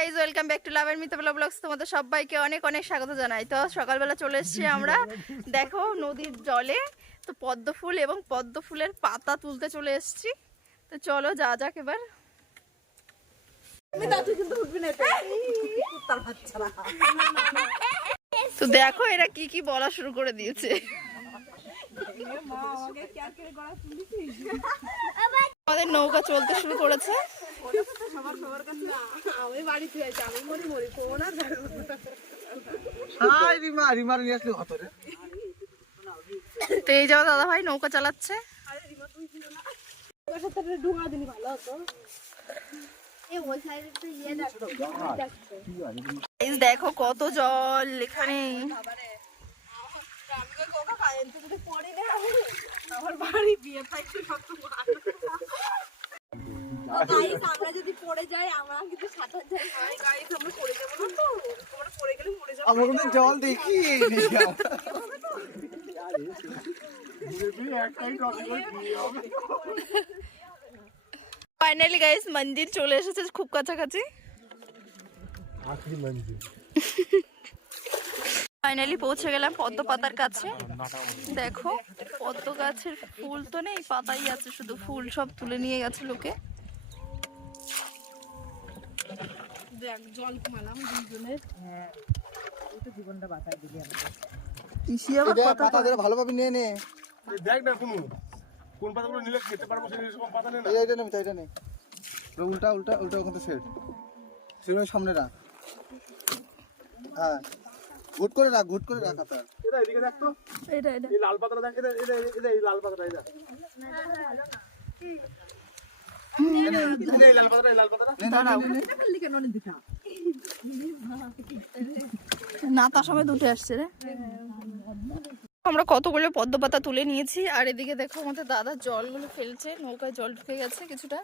Guys welcome back to love লাভের মিতবেলা blogs তোমাদের সবাইকে অনেক অনেক স্বাগত জানাই। তো সকালবেলা চলে এসেছি আমরা। দেখো নদীর জলে তো পদ্ম ফুল এবং পদ্ম ফুলের পাতা তুলতে চলে এসেছি। তো চলো যা যাক এবার। তো দেখো এরা কি কি বলা শুরু করে দিয়েছে। আমাদের নৌকা চলতে শুরু করেছে। তো এই যাও দাদা ভাই নৌকা চালাচ্ছে। দেখো কত জল এখানে। গাইস আমরা যদি পড়ে যাই আমরা কিন্তু সাঁতার যাই গাইস আমরা পড়ে যাব না তো। তোমরা পড়ে গেলে মরে যাব। আমরা কোনো জল দেখি। ফাইনালি গাইস মন্দির চলে এসেছে খুব কাছাকাছি। ফাইনালি পৌঁছে গেলাম পদ্ম পাতার কাছে। দেখো পদ্ম গাছের ফুল তো নেই পাতাই আছে শুধু ফুল সব তুলে নিয়ে গেছে লোকে। ভালোভাবে নিয়ে নে। দেখ না কোনো কোন পাতাগুলো নিলে খেতে পারব পাতা নেই উল্টা উল্টা উল্টা ওখান থেকে সেট সেগুলো সামনে রাখ। হ্যাঁ। ঘুট করে রাখ ঘুট করে রাখ এটা এদিকে দেখ তো। এটা এটা। এই লাল পাতাটা দেখ এটা এটা এটা এই লাল পাতাটা এটা লাল পাতাটা লাল পাতাটা। না তার সময় দুটো আসছে রে। আমরা কতগুলো পদ্ম পাতা তুলে নিয়েছি আর এদিকে দেখো আমাদের দাদা জলগুলো ফেলছে নৌকায় জল ঢুকে গেছে কিছুটা।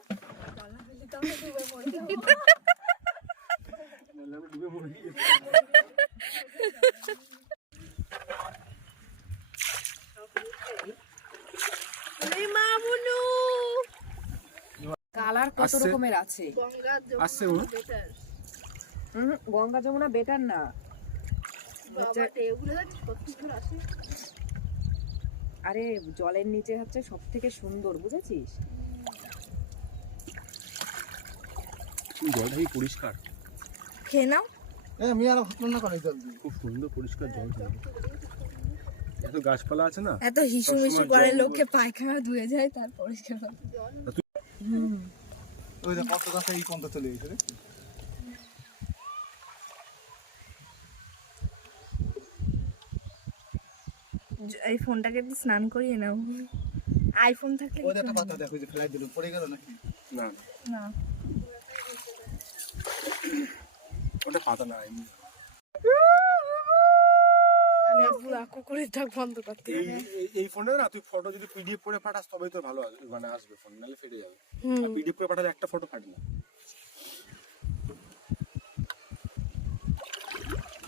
কালার কত রকমের আছে? হুম, গঙ্গা যমুনা বেটার না। আরে জলের নিচে হচ্ছে সব থেকে সুন্দর বুঝেছিস? জলটা কি পরিষ্কার। খেয়ে নাও। এ মিয়া আর হতো না করে জল খুব সুন্দর পরিষ্কার জল এত গাছপালা আছে না? এত হিসু মিশু করে লোকে পায়খানা ধুয়ে যায় তার পরিষ্কার করে। ওই যে কত গাছে এই পর্যন্ত চলে গেছে রে? এই ফোনটাকে একটু স্নান করিয়ে নাও। আইফোন থাকলে ওই একটা পাতা দেখো যে ফেলাই দিল পড়ে গেল নাকি? না। না। ওটা পাতা না। পুরো কুকুরের ডাক বন্ধ করতে এই এই- এই ফোনে না তুই ফটো যদি পিডিএফ করে পাঠাস তবেই তো ভালো মানে আসবে ফোন নাহলে ফেটে যাবে। পিডিএফ করে পাঠালে একটা ফটো ফাটে না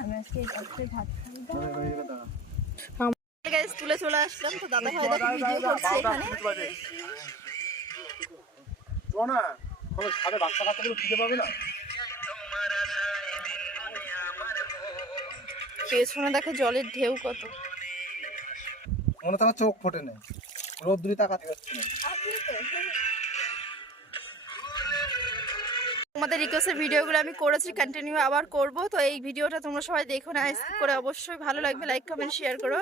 আমি আজকে এই কাছে ভাত খাই দাঁড়া, দাঁড়া, দাঁড়া, দাঁড়া। গাইস তুলে চলে আসলাম। তো দাদা ভাই দেখো ভিডিও করছে এখানে। না সাথে বাচ্চা কাচ্চাগুলো খিদে পাবে না? পেছনে দেখো জলের ঢেউ কত। মনে তো চোখ ফোটে নেই। রোদ্দুরি তাকাতে পারছি না তোমাদের রিকোয়েস্টের ভিডিওগুলো আমি করেছি কন্টিনিউ আবার করব। তো এই ভিডিওটা তোমরা সবাই দেখো না করে অবশ্যই ভালো লাগবে লাইক কমেন্ট শেয়ার করো।